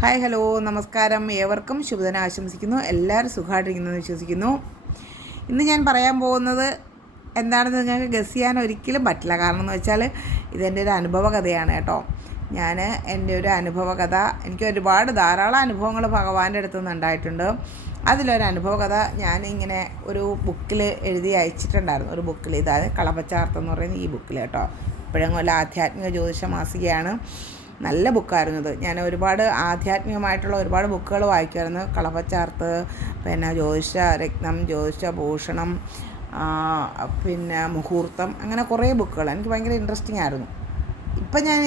Hi hello. നമസ്കാരം. ഏവർക്കും ശുഭദിനം ആശംസിക്കുന്നു. എല്ലാവരും സുഖമായിട്ടിരിക്കുന്നു എന്ന് വിശ്വസിക്കുന്നു. ഇന്ന് ഞാൻ പറയാൻ പോകുന്നത് എന്താണെന്ന് നിങ്ങൾക്ക് ഗസ് ചെയ്യാൻ ഒരിക്കലും പറ്റില്ല. കാരണം എന്ന് വെച്ചാൽ ഇതെന്റെ ഒരു അനുഭവ കഥയാണ് കേട്ടോ. ഞാൻ എന്റെ ഒരു അനുഭവ കഥ എനിക്ക് ഒരുപാട് ധാരാളം അനുഭവങ്ങൾ ഭഗവാന്റെ അടുത്ത് നിന്ന് ഉണ്ടായിട്ടുണ്ട്. അതിലൊരു അനുഭവ കഥ ഞാൻ ഇങ്ങനെ ഒരു ബുക്കിൽ എഴുതി അയച്ചിട്ടുണ്ടായിരുന്നു. ഒരു ബുക്കിൽ ഇതായത് കളപ്പച്ചാർത്ത് എന്ന് പറയുന്ന ഈ ബുക്കിൽ കേട്ടോ. ഇപ്പോഴെങ്കിലും ആധ്യാത്മിക ജ്യോതിഷ മാസികയാണ്. നല്ല ബുക്കായിരുന്നു ഇത്. ഞാൻ ഒരുപാട് ആധ്യാത്മികമായിട്ടുള്ള ഒരുപാട് ബുക്കുകൾ വായിക്കുമായിരുന്നു. കളപ്പച്ചാർത്ത് പിന്നെ ജ്യോതിഷ രത്നം ജ്യോതിഷ ഭൂഷണം പിന്നെ മുഹൂർത്തം അങ്ങനെ കുറേ ബുക്കുകൾ. എനിക്ക് ഭയങ്കര ഇൻട്രസ്റ്റിംഗ് ആയിരുന്നു. ഇപ്പം ഞാൻ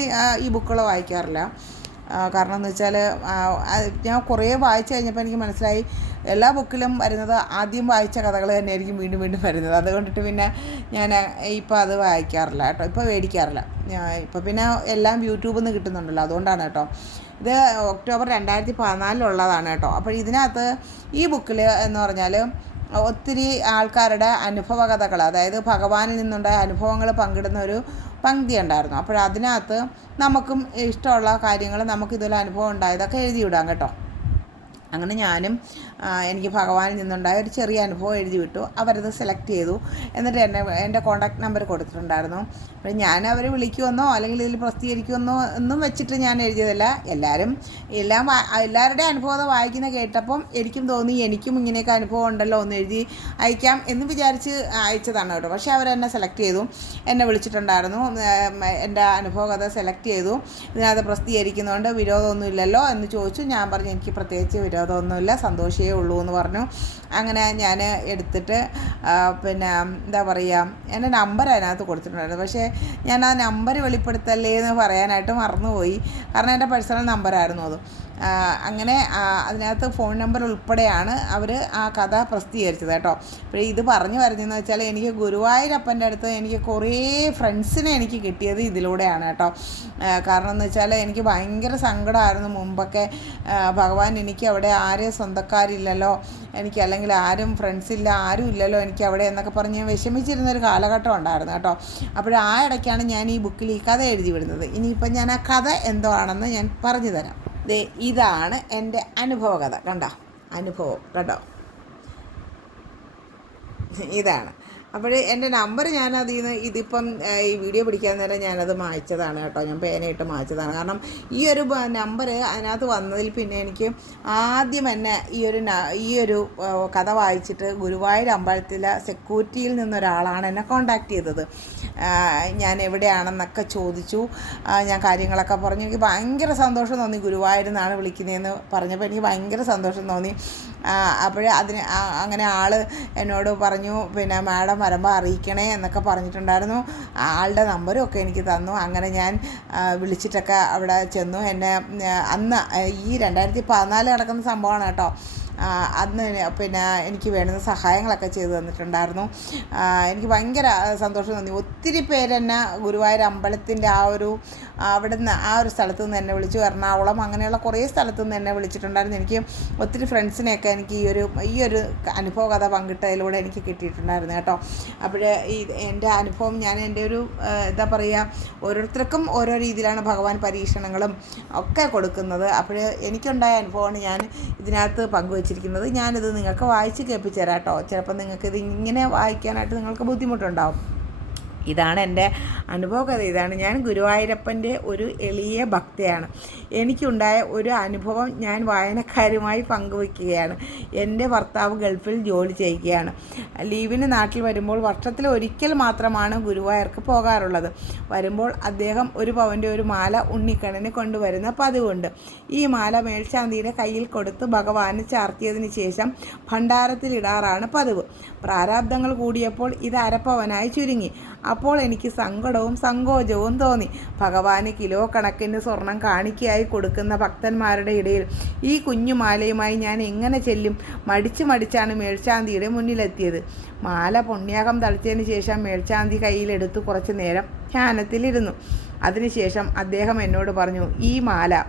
ഈ ബുക്കുകൾ വായിക്കാറില്ല. കാരണം എന്ന് വെച്ചാൽ ഞാൻ കുറേ വായിച്ചു കഴിഞ്ഞപ്പോൾ എനിക്ക് മനസ്സിലായി എല്ലാ ബുക്കിലും വരുന്നത് ആദ്യം വായിച്ച കഥകൾ തന്നെയായിരിക്കും വീണ്ടും വീണ്ടും വരുന്നത്. അതുകൊണ്ടിട്ട് പിന്നെ ഞാൻ ഇപ്പോൾ അത് വായിക്കാറില്ല കേട്ടോ. ഇപ്പോൾ മേടിക്കാറില്ല. ഇപ്പോൾ പിന്നെ എല്ലാം യൂട്യൂബിൽ നിന്ന് കിട്ടുന്നുണ്ടല്ലോ. അതുകൊണ്ടാണ് കേട്ടോ. ഇത് ഒക്ടോബർ രണ്ടായിരത്തി പതിനാലിലുള്ളതാണ് കേട്ടോ. അപ്പോൾ ഇതിനകത്ത് ഈ ബുക്കിൽ എന്ന് പറഞ്ഞാൽ ഒത്തിരി ആൾക്കാരുടെ അനുഭവ കഥകൾ അതായത് ഭഗവാനിൽ നിന്നുള്ള അനുഭവങ്ങൾ പങ്കിടുന്ന ഒരു പങ്ക്തി ഉണ്ടായിരുന്നു. അപ്പോൾ അതിനകത്ത് നമുക്കും ഇഷ്ടമുള്ള കാര്യങ്ങൾ നമുക്ക് ഇതുപോലെ അനുഭവം ഉണ്ടായതൊക്കെ എഴുതി വിടാം കേട്ടോ. അങ്ങനെ ഞാനും എനിക്ക് ഭഗവാനിൽ നിന്നുണ്ടായ ഒരു ചെറിയ അനുഭവം എഴുതി വിട്ടു. അവരത് സെലക്ട് ചെയ്തു. എന്നിട്ട് എന്നെ എന്റെ കോൺടാക്ട് നമ്പർ കൊടുത്തിട്ടുണ്ടായിരുന്നു. അപ്പോൾ ഞാൻ അവരെ വിളിക്കുമെന്നോ അല്ലെങ്കിൽ ഇതിൽ പ്രസിദ്ധീകരിക്കുമെന്നോ ഒന്നും വെച്ചിട്ട് ഞാൻ എഴുതിയതല്ല. എല്ലാവരും എല്ലാം എല്ലാവരുടെ എല്ലാവരുടെയും അനുഭവം വായിക്കുന്ന കേട്ടപ്പം എനിക്കും തോന്നി എനിക്കും ഇങ്ങനെയൊക്കെ അനുഭവം ഉണ്ടല്ലോ ഒന്ന് എഴുതി അയക്കാം എന്ന് വിചാരിച്ച് അയച്ചതാണ് കേട്ടോ. പക്ഷേ അവരെന്നെ സെലക്ട് ചെയ്തു. എന്നെ വിളിച്ചിട്ടുണ്ടായിരുന്നു. എന്റെ അനുഭവ കഥ സെലക്ട് ചെയ്തു. ഇതിനകത്ത് പ്രസിദ്ധീകരിക്കുന്നതുകൊണ്ട് വിരോധമൊന്നുമില്ലല്ലോ എന്ന് ചോദിച്ചു. ഞാൻ പറഞ്ഞു എനിക്ക് പ്രത്യേകിച്ച് വിരോധമൊന്നുമില്ല സന്തോഷിയേ ഉള്ളൂ എന്ന് പറഞ്ഞു. അങ്ങനെ ഞാൻ എടുത്തിട്ട് പിന്നെ എന്താ പറയുക എന്റെ നമ്പർ അതിനകത്ത് കൊടുത്തിട്ടുണ്ടായിരുന്നു. പക്ഷേ ഞാൻ ആ നമ്പർ വെളിപ്പെടുത്തല്ലേ എന്ന് പറയാനായിട്ട് മറന്നുപോയി. കാരണം എന്റെ പേഴ്സണൽ നമ്പറായിരുന്നു അത്. അങ്ങനെ അതിനകത്ത് ഫോൺ നമ്പർ ഉൾപ്പെടെയാണ് അവർ ആ കഥ പ്രസിദ്ധീകരിച്ചത് കേട്ടോ. അപ്പോൾ ഇത് പറഞ്ഞു വരുന്നതെന്ന് വെച്ചാൽ എനിക്ക് ഗുരുവായൂരപ്പന്റെ അടുത്ത് എനിക്ക് കുറേ ഫ്രണ്ട്സിനെ എനിക്ക് കിട്ടിയത് ഇതിലൂടെയാണ് കേട്ടോ. കാരണം എന്ന് വെച്ചാൽ എനിക്ക് ഭയങ്കര സങ്കടമായിരുന്നു മുമ്പൊക്കെ. ഭഗവാൻ എനിക്ക് അവിടെ ആരെയും സ്വന്തക്കാരില്ലല്ലോ എനിക്ക് അല്ലെങ്കിൽ ആരും ഫ്രണ്ട്സ് ഇല്ല ആരും ഇല്ലല്ലോ എനിക്ക് അവിടെ എന്നൊക്കെ പറഞ്ഞ് ഞാൻ വിഷമിച്ചിരുന്നൊരു കാലഘട്ടം ഉണ്ടായിരുന്നു കേട്ടോ. അപ്പോൾ ആ ഇടയ്ക്കാണ് ഞാൻ ഈ ബുക്കിൽ ഈ കഥ എഴുതി വിടുന്നത്. ഇനിയിപ്പം ഞാൻ ആ കഥ എന്തോ ആണെന്ന് ഞാൻ പറഞ്ഞു തരാം. ദേ ഇതാണ് എന്റെ അനുഭവകഥ. കണ്ടോ? അനുഭവം. കേട്ടോ ഇതാണ്. അപ്പോൾ എന്റെ നമ്പർ ഞാൻ അതിൽ നിന്ന് ഇതിപ്പം ഈ വീഡിയോ പിടിക്കാൻ നേരം ഞാനത് മായ്ച്ചതാണ് കേട്ടോ. ഞാൻ പേനയിട്ട് മായ്ച്ചതാണ്. കാരണം ഈ ഒരു നമ്പർ അതിനകത്ത് വന്നതിൽ പിന്നെ എനിക്ക് ആദ്യം എന്നെ ഈ ഒരു ഈ ഒരു കഥ വായിച്ചിട്ട് ഗുരുവായൂർ അമ്പലത്തിലെ സെക്യൂരിറ്റിയിൽ നിന്നൊരാളാണ് എന്നെ കോണ്ടാക്ട് ചെയ്തത്. ഞാൻ എവിടെയാണെന്നൊക്കെ ചോദിച്ചു. ഞാൻ കാര്യങ്ങളൊക്കെ പറഞ്ഞു. എനിക്ക് ഭയങ്കര സന്തോഷം തോന്നി ഗുരുവായൂരെന്നാണ് വിളിക്കുന്നതെന്ന് പറഞ്ഞപ്പോൾ എനിക്ക് ഭയങ്കര സന്തോഷം തോന്നി. അപ്പോഴേ അതിന് അങ്ങനെ ആൾ എന്നോട് പറഞ്ഞു പിന്നെ മാഡം വരുമ്പോൾ അറിയിക്കണേ എന്നൊക്കെ പറഞ്ഞിട്ടുണ്ടായിരുന്നു. ആളുടെ നമ്പരും ഒക്കെ എനിക്ക് തന്നു. അങ്ങനെ ഞാൻ വിളിച്ചിട്ടൊക്കെ അവിടെ ചെന്നു. എന്നെ അന്ന് ഈ രണ്ടായിരത്തി പതിനാല് നടക്കുന്ന സംഭവമാണ് കേട്ടോ. അന്ന് പിന്നെ എനിക്ക് വേണ്ടുന്ന സഹായങ്ങളൊക്കെ ചെയ്തു തന്നിട്ടുണ്ടായിരുന്നു. എനിക്ക് ഭയങ്കര സന്തോഷം തോന്നി. ഒത്തിരി പേരെന്നെ ഗുരുവായൂർ അമ്പലത്തിന്റെ ആ ഒരു അവിടെ നിന്ന് ആ ഒരു സ്ഥലത്ത് നിന്ന് എന്നെ വിളിച്ചു. എറണാകുളം അങ്ങനെയുള്ള കുറേ സ്ഥലത്ത് നിന്ന് എന്നെ വിളിച്ചിട്ടുണ്ടായിരുന്നു. എനിക്ക് ഒത്തിരി ഫ്രണ്ട്സിനെയൊക്കെ എനിക്ക് ഈ ഒരു ഈ ഒരു അനുഭവ കഥ പങ്കിട്ടതിലൂടെ എനിക്ക് കിട്ടിയിട്ടുണ്ടായിരുന്നു കേട്ടോ. അപ്പോൾ ഈ എന്റെ അനുഭവം ഞാൻ എന്റെ ഒരു എന്താ പറയുക ഓരോരുത്തർക്കും ഓരോ രീതിയിലാണ് ഭഗവാൻ പരീക്ഷണങ്ങളും ഒക്കെ കൊടുക്കുന്നത്. അപ്പോൾ എനിക്കുണ്ടായ അനുഭവമാണ് ഞാൻ ഇതിനകത്ത് പങ്കുവച്ചിരിക്കുന്നത് ഞാനിത് നിങ്ങൾക്ക് വായിച്ച് കേൾപ്പിച്ചു തരാം കേട്ടോ ചിലപ്പോൾ നിങ്ങൾക്ക് ഇത് ഇങ്ങനെ വായിക്കാനായിട്ട് നിങ്ങൾക്ക് ബുദ്ധിമുട്ടുണ്ടാവും. ഇതാണ് എന്റെ അനുഭവകഥ. ഇതാണ് ഞാൻ ഗുരുവായൂരപ്പന്റെ ഒരു എളിയ ഭക്തയാണ്. എനിക്കുണ്ടായ ഒരു അനുഭവം ഞാൻ വായനക്കാരുമായി പങ്കുവെക്കുകയാണ്. എന്റെ ഭർത്താവ് ഗൾഫിൽ ജോലി ചെയ്യുകയാണ്. ലീവിന് നാട്ടിൽ വരുമ്പോൾ വർഷത്തിൽ ഒരിക്കൽ മാത്രമാണ് ഗുരുവായൂർക്ക് പോകാറുള്ളത്. വരുമ്പോൾ അദ്ദേഹം ഒരു പവന്റെ ഒരു മാല ഉണ്ണിക്കണ്ണന് കൊണ്ടുവരുന്ന പതിവുണ്ട്. ഈ മാല മേൽശാന്തിയുടെ കയ്യിൽ കൊടുത്ത് ഭഗവാന് ചാർത്തിയതിന് ശേഷം ഭണ്ഡാരത്തിലിടാറാണ് പതിവ്. പ്രാരാബ്ദങ്ങൾ കൂടിയപ്പോൾ ഇത് അരപ്പവനായി ചുരുങ്ങി. അപ്പോൾ എനിക്ക് സങ്കടവും സങ്കോചവും തോന്നി. ഭഗവാന് കിലോ കണക്കിന് സ്വർണം കാണിക്കയായി കൊടുക്കുന്ന ഭക്തന്മാരുടെ ഇടയിൽ ഈ കുഞ്ഞുമാലയുമായി ഞാൻ എങ്ങനെ ചെല്ലും? മടിച്ച് മടിച്ചാണ് മേൽശാന്തിയുടെ മുന്നിലെത്തിയത്. മാല പുണ്യാകം തളിച്ചതിന് ശേഷം മേൽശാന്തി കയ്യിലെടുത്ത് കുറച്ച് നേരം ധ്യാനത്തിലിരുന്നു. അതിനുശേഷം അദ്ദേഹം എന്നോട് പറഞ്ഞു ഈ മാല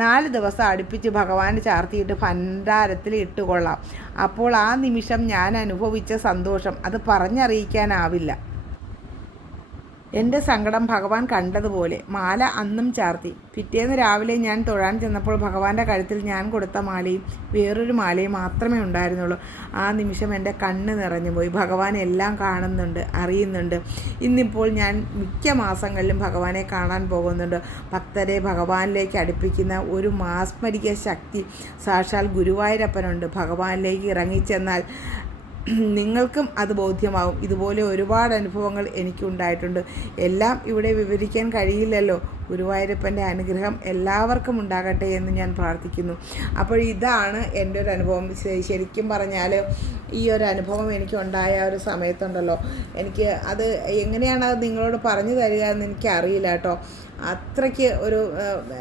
നാല് ദിവസം അടുപ്പിച്ച് ഭഗവാന് ചാർത്തിയിട്ട് ഭണ്ഡാരത്തിൽ ഇട്ടുകൊള്ളാം. അപ്പോൾ ആ നിമിഷം ഞാൻ അനുഭവിച്ച സന്തോഷം. അത് പറഞ്ഞറിയിക്കാനാവില്ല. എന്റെ സങ്കടം ഭഗവാൻ കണ്ടതുപോലെ മാല അന്നും ചാർത്തി. പിറ്റേന്ന് രാവിലെ ഞാൻ തൊഴാൻ ചെന്നപ്പോൾ ഭഗവാന്റെ കഴുത്തിൽ ഞാൻ കൊടുത്ത മാലയും വേറൊരു മാലയും മാത്രമേ ഉണ്ടായിരുന്നുള്ളൂ. ആ നിമിഷം എന്റെ കണ്ണ് നിറഞ്ഞു പോയി. ഭഗവാൻ എല്ലാം കാണുന്നുണ്ട് അറിയുന്നുണ്ട്. ഇന്നിപ്പോൾ ഞാൻ മിക്ക മാസങ്ങളിലും ഭഗവാനെ കാണാൻ പോകുന്നുണ്ട്. ഭക്തരെ ഭഗവാനിലേക്ക് അടുപ്പിക്കുന്ന ഒരു മാസ്മരിക ശക്തി സാക്ഷാൽ ഗുരുവായൂരപ്പനുണ്ട്. ഭഗവാനിലേക്ക് ഇറങ്ങിച്ചെന്നാൽ നിങ്ങൾക്കും അത് ബോധ്യമാവും. ഇതുപോലെ ഒരുപാട് അനുഭവങ്ങൾ എനിക്കുണ്ടായിട്ടുണ്ട്. എല്ലാം ഇവിടെ വിവരിക്കാൻ കഴിയില്ലല്ലോ. ഗുരുവായൂരപ്പന്റെ അനുഗ്രഹം എല്ലാവർക്കും ഉണ്ടാകട്ടെ എന്ന് ഞാൻ പ്രാർത്ഥിക്കുന്നു. അപ്പോൾ ഇതാണ് എന്റെ ഒരു അനുഭവം. ശരിക്കും പറഞ്ഞാൽ ഈ ഒരു അനുഭവം എനിക്ക് എനിക്കുണ്ടായ ഒരു സമയത്തുണ്ടല്ലോ. എനിക്ക് അത് എങ്ങനെയാണ് അത് നിങ്ങളോട് പറഞ്ഞു തരിക എന്ന് എനിക്കറിയില്ല കേട്ടോ. അത്രയ്ക്ക് ഒരു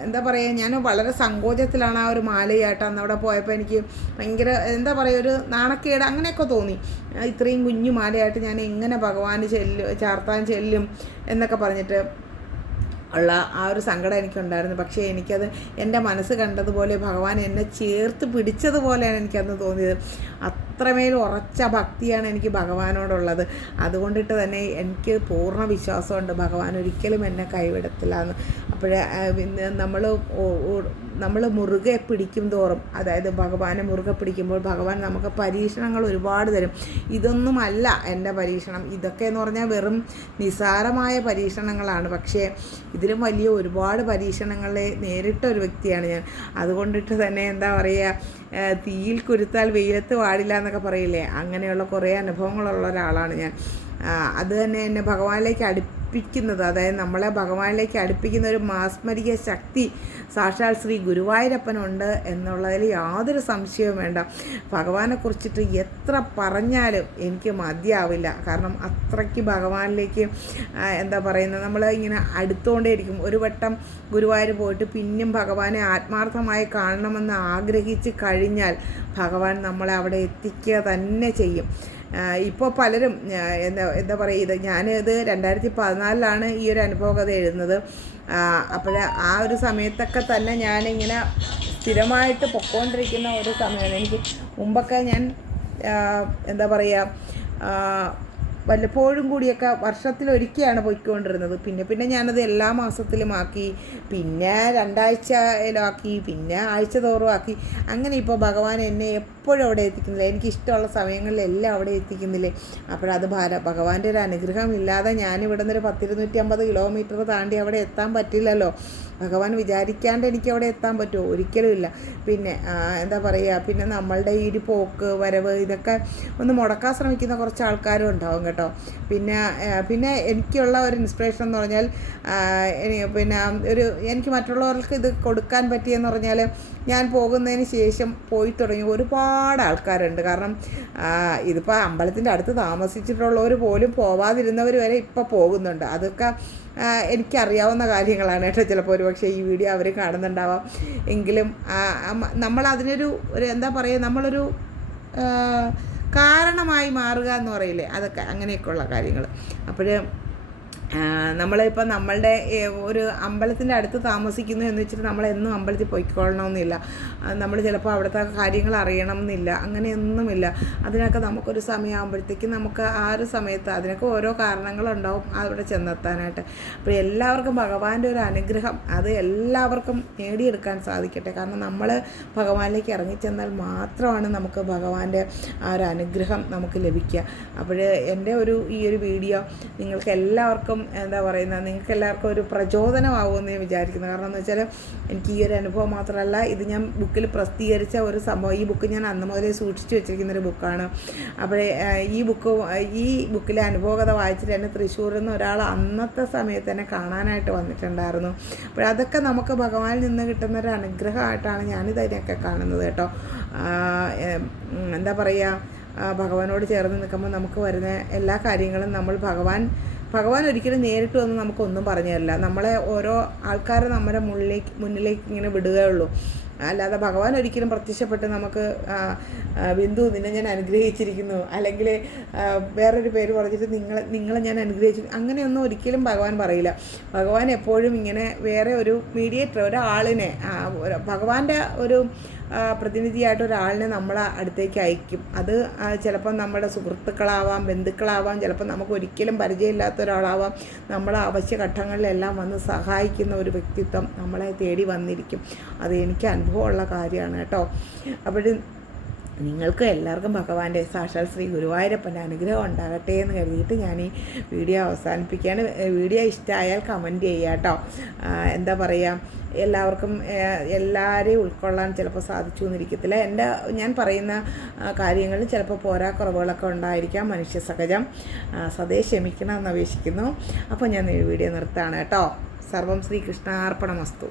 എന്താ പറയുക ഞാൻ വളരെ സങ്കോചത്തിലാണ് ആ ഒരു മാലയായിട്ട് അന്ന് അവിടെ പോയപ്പോൾ എനിക്ക് ഭയങ്കര എന്താ പറയുക ഒരു നാണക്കേട് അങ്ങനെയൊക്കെ തോന്നി. ഇത്രയും കുഞ്ഞു മാലയായിട്ട് ഞാൻ എങ്ങനെ ഭഗവാന് ചെല്ലും ചാർത്താൻ ചെല്ലും എന്നൊക്കെ പറഞ്ഞിട്ട് ഉള്ള ആ ഒരു സങ്കടം എനിക്കുണ്ടായിരുന്നു. പക്ഷേ എനിക്കത് എന്റെ മനസ്സ് കണ്ടതുപോലെ ഭഗവാൻ എന്നെ ചേർത്ത് പിടിച്ചതുപോലെയാണ് എനിക്കന്ന് തോന്നിയത്. അത്രമേൽ ഉറച്ച ഭക്തിയാണ് എനിക്ക് ഭഗവാനോടുള്ളത്. അതുകൊണ്ടിട്ട് തന്നെ എനിക്ക് പൂർണ വിശ്വാസമുണ്ട്. ഭഗവാൻ ഒരിക്കലും എന്നെ കൈവിടത്തില്ല എന്ന്. അപ്പോഴേ നമ്മൾ നമ്മൾ മുറുകെ പിടിക്കും തോറും അതായത് ഭഗവാനെ മുറുകെ പിടിക്കുമ്പോൾ ഭഗവാൻ നമുക്ക് പരീക്ഷണങ്ങൾ ഒരുപാട് തരും. ഇതൊന്നുമല്ല എന്റെ പരീക്ഷണം. ഇതൊക്കെ എന്ന് പറഞ്ഞാൽ വെറും നിസാരമായ പരീക്ഷണങ്ങളാണ്. പക്ഷേ ഇതിലും വലിയ ഒരുപാട് പരീക്ഷണങ്ങളെ നേരിട്ട ഒരു വ്യക്തിയാണ് ഞാൻ. അതുകൊണ്ടിട്ട് തന്നെ എന്താ പറയുക തീയിൽ കുരുത്താൽ വെയിലത്ത് വാടില്ല എന്നൊക്കെ പറയില്ലേ? അങ്ങനെയുള്ള കുറേ അനുഭവങ്ങളുള്ള ഒരാളാണ് ഞാൻ. അത് തന്നെ എന്നെ ഭഗവാനിലേക്ക് അടുപ്പിക്കുന്നത് അതായത് നമ്മളെ ഭഗവാനിലേക്ക് അടുപ്പിക്കുന്ന ഒരു മാസ്മരിക ശക്തി സാക്ഷാൽ ശ്രീ ഗുരുവായൂരപ്പനുണ്ട് എന്നുള്ളതിൽ യാതൊരു സംശയവും വേണ്ട. ഭഗവാനെക്കുറിച്ചിട്ട് എത്ര പറഞ്ഞാലും എനിക്ക് മതിയാവില്ല. കാരണം അത്രയ്ക്ക് ഭഗവാനിലേക്ക് എന്താ പറയുന്നത് നമ്മൾ ഇങ്ങനെ അടുത്തുകൊണ്ടേയിരിക്കും. ഒരു വട്ടം ഗുരുവായൂർ പോയിട്ട് പിന്നെയും ഭഗവാനെ ആത്മാർത്ഥമായി കാണണമെന്ന് ആഗ്രഹിച്ച് കഴിഞ്ഞാൽ ഭഗവാൻ നമ്മളെ അവിടെ എത്തിക്കുക തന്നെ ചെയ്യും. ഇപ്പോൾ പലരും എന്താ എന്താ പറയുക ഇത് ഞാനിത് രണ്ടായിരത്തി പതിനാലിലാണ് ഈ ഒരു അനുഭവകഥ എഴുതുന്നത്. അപ്പോൾ ആ ഒരു സമയത്തൊക്കെ തന്നെ ഞാനിങ്ങനെ സ്ഥിരമായിട്ട് പൊക്കോണ്ടിരിക്കുന്ന ഒരു സമയമാണ്. എനിക്ക് മുമ്പൊക്കെ ഞാൻ എന്താ പറയുക വല്ലപ്പോഴും കൂടിയൊക്കെ വർഷത്തിലൊരിക്കലാണ് പോയിക്കൊണ്ടിരുന്നത്. പിന്നെ പിന്നെ ഞാനത് എല്ലാ മാസത്തിലും ആക്കി പിന്നെ രണ്ടാഴ്ചയിലാക്കി പിന്നെ ആഴ്ച തോറും ആക്കി. അങ്ങനെ ഇപ്പോൾ ഭഗവാൻ എന്നെ എപ്പോഴും അവിടെ എത്തിക്കുന്നില്ല. എനിക്കിഷ്ടമുള്ള സമയങ്ങളിലെല്ലാം അവിടെ എത്തിക്കുന്നില്ലേ? അപ്പോഴത് ഭാര ഭഗവാന്റെ ഒരു അനുഗ്രഹം ഇല്ലാതെ ഞാനിവിടെ നിന്നൊരു പത്തിരുന്നൂറ്റി അമ്പത് കിലോമീറ്റർ താണ്ടി അവിടെ എത്താൻ പറ്റില്ലല്ലോ. ഭഗവാൻ വിചാരിക്കാണ്ട് എനിക്ക് അവിടെ എത്താൻ പറ്റുമോ? ഒരിക്കലും ഇല്ല. പിന്നെ എന്താ പറയുക പിന്നെ നമ്മളുടെ ഈ ഒരു പോക്ക് വരവ് ഇതൊക്കെ ഒന്ന് മുടക്കാൻ ശ്രമിക്കുന്ന കുറച്ച് ആൾക്കാരും ഉണ്ടാവും കേട്ടോ. പിന്നെ പിന്നെ എനിക്കുള്ള ഒരു ഇൻസ്പിറേഷൻ എന്ന് പറഞ്ഞാൽ പിന്നെ ഒരു എനിക്ക് മറ്റുള്ളവർക്ക് ഇത് കൊടുക്കാൻ പറ്റിയെന്ന് പറഞ്ഞാൽ ഞാൻ പോകുന്നതിന് ശേഷം പോയി തുടങ്ങി ഒരുപാട് ആൾക്കാരുണ്ട്. കാരണം ഇതിപ്പോൾ അമ്പലത്തിന്റെ അടുത്ത് താമസിച്ചിട്ടുള്ളവർ പോലും പോവാതിരുന്നവർ വരെ ഇപ്പോൾ പോകുന്നുണ്ട്. അതൊക്കെ എനിക്കറിയാവുന്ന കാര്യങ്ങളാണ് കേട്ടോ ചിലപ്പോൾ ഒരുപക്ഷെ ഈ വീഡിയോ അവർ കാണുന്നുണ്ടാവാം. എങ്കിലും നമ്മൾ അതിനൊരു ഒരു എന്താ പറയുക നമ്മളൊരു കാരണമായി മാറുക എന്ന് പറയില്ലേ? അതൊക്കെ അങ്ങനെയൊക്കെയുള്ള കാര്യങ്ങൾ അപ്പോൾ നമ്മളിപ്പോൾ നമ്മളുടെ ഒരു അമ്പലത്തിന്റെ അടുത്ത് താമസിക്കുന്നു എന്ന് വെച്ചിട്ട് നമ്മളെന്നും അമ്പലത്തിൽ പോയിക്കൊള്ളണമെന്നില്ല നമ്മൾ ചിലപ്പോൾ അവിടുത്തെ കാര്യങ്ങൾ അറിയണം എന്നില്ല അങ്ങനെയൊന്നുമില്ല. അതിനൊക്കെ നമുക്കൊരു സമയമാകുമ്പോഴത്തേക്കും നമുക്ക് ആ ഒരു സമയത്ത് അതിനൊക്കെ ഓരോ കാരണങ്ങളുണ്ടാവും അവിടെ ചെന്നെത്താനായിട്ട്. അപ്പോൾ എല്ലാവർക്കും ഭഗവാന്റെ ഒരു അനുഗ്രഹം അത് എല്ലാവർക്കും നേടിയെടുക്കാൻ സാധിക്കട്ടെ. കാരണം നമ്മൾ ഭഗവാനിലേക്ക് ഇറങ്ങിച്ചെന്നാൽ മാത്രമാണ് നമുക്ക് ഭഗവാന്റെ ആ ഒരു അനുഗ്രഹം നമുക്ക് ലഭിക്കുക. അപ്പോൾ എന്റെ ഒരു ഈ ഒരു വീഡിയോ നിങ്ങൾക്ക് എല്ലാവർക്കും എന്താ പറയുന്നത് നിങ്ങൾക്ക് എല്ലാവർക്കും ഒരു പ്രചോദനമാകുമെന്ന് ഞാൻ വിചാരിക്കുന്നു. കാരണം എന്ന് വെച്ചാൽ എനിക്ക് ഈ ഒരു അനുഭവം മാത്രമല്ല ഇത് ഞാൻ ബുക്കിൽ പ്രസിദ്ധീകരിച്ച ഒരു സംഭവം. ഈ ബുക്ക് ഞാൻ അന്ന് മുതലേ സൂക്ഷിച്ചു വെച്ചിരിക്കുന്ന ഒരു ബുക്കാണ്. അപ്പോഴേ ഈ ബുക്ക് ഈ ബുക്കിലെ അനുഭവകഥ വായിച്ചിട്ട് എന്നെ തൃശ്ശൂരിൽ നിന്ന് ഒരാൾ അന്നത്തെ സമയത്ത് തന്നെ കാണാനായിട്ട് വന്നിട്ടുണ്ടായിരുന്നു. അപ്പോൾ അതൊക്കെ നമുക്ക് ഭഗവാനിൽ നിന്ന് കിട്ടുന്ന ഒരു അനുഗ്രഹമായിട്ടാണ് ഞാനിതിനെയൊക്കെ കാണുന്നത് കേട്ടോ. എന്താ പറയുക ഭഗവാനോട് ചേർന്ന് നിൽക്കുമ്പോൾ നമുക്ക് വരുന്ന എല്ലാ കാര്യങ്ങളും നമ്മൾ ഭഗവാൻ ഭഗവാൻ ഒരിക്കലും നേരിട്ട് വന്ന് നമുക്കൊന്നും പറഞ്ഞു തരില്ല നമ്മളെ ഓരോ ആൾക്കാരെ നമ്മുടെ മുന്നിലേക്ക് മുന്നിലേക്ക് ഇങ്ങനെ വിടുകയുള്ളൂ. അല്ലാതെ ഭഗവാൻ ഒരിക്കലും പ്രത്യക്ഷപ്പെട്ട് നമുക്ക് ബിന്ദു നിന്നെ ഞാൻ അനുഗ്രഹിച്ചിരിക്കുന്നു. അല്ലെങ്കിൽ വേറൊരു പേര് പറഞ്ഞിട്ട് നിങ്ങൾ നിങ്ങളെ ഞാൻ അനുഗ്രഹിച്ചു അങ്ങനെയൊന്നും ഒരിക്കലും ഭഗവാൻ പറയില്ല. ഭഗവാൻ എപ്പോഴും ഇങ്ങനെ വേറെ ഒരു മീഡിയേറ്റർ ഒരാളിനെ ഭഗവാന്റെ ഒരു പ്രതിനിധിയായിട്ട് ഒരാളിനെ നമ്മളെ അടുത്തേക്ക് അയക്കും. അത് ചിലപ്പം നമ്മുടെ സുഹൃത്തുക്കളാവാം ബന്ധുക്കളാവാം ചിലപ്പം നമുക്ക് ഒരിക്കലും പരിചയമില്ലാത്ത ഒരാളാവാം. നമ്മളെ അവശ്യ ഘട്ടങ്ങളിലെല്ലാം വന്ന് സഹായിക്കുന്ന ഒരു വ്യക്തിത്വം നമ്മളെ തേടി വന്നിരിക്കും. അത് എനിക്ക് അനുഭവമുള്ള കാര്യമാണ് കേട്ടോ. അപ്പോഴും നിങ്ങൾക്ക് എല്ലാവർക്കും ഭഗവാന്റെ സാക്ഷാൽ ശ്രീ ഗുരുവായൂരപ്പന്റെ അനുഗ്രഹം ഉണ്ടാകട്ടെ എന്ന് കരുതിയിട്ട് ഞാൻ ഈ വീഡിയോ അവസാനിപ്പിക്കുകയാണ്. വീഡിയോ ഇഷ്ടമായാൽ കമന്റ് ചെയ്യുക കേട്ടോ. എന്താ പറയുക എല്ലാവർക്കും എല്ലാവരെയും ഉൾക്കൊള്ളാൻ ചിലപ്പോൾ സാധിച്ചു എന്നിരിക്കത്തില്ല. എന്റെ ഞാൻ പറയുന്ന കാര്യങ്ങളിൽ ചിലപ്പോൾ പോരാ കുറവുകളൊക്കെ ഉണ്ടായിരിക്കാം മനുഷ്യ സഹജം. സതേ ക്ഷമിക്കണം എന്ന് അപേക്ഷിക്കുന്നു. അപ്പോൾ ഞാൻ ഈ വീഡിയോ നിർത്താണ് കേട്ടോ. സർവം ശ്രീകൃഷ്ണാർപ്പണമസ്തു.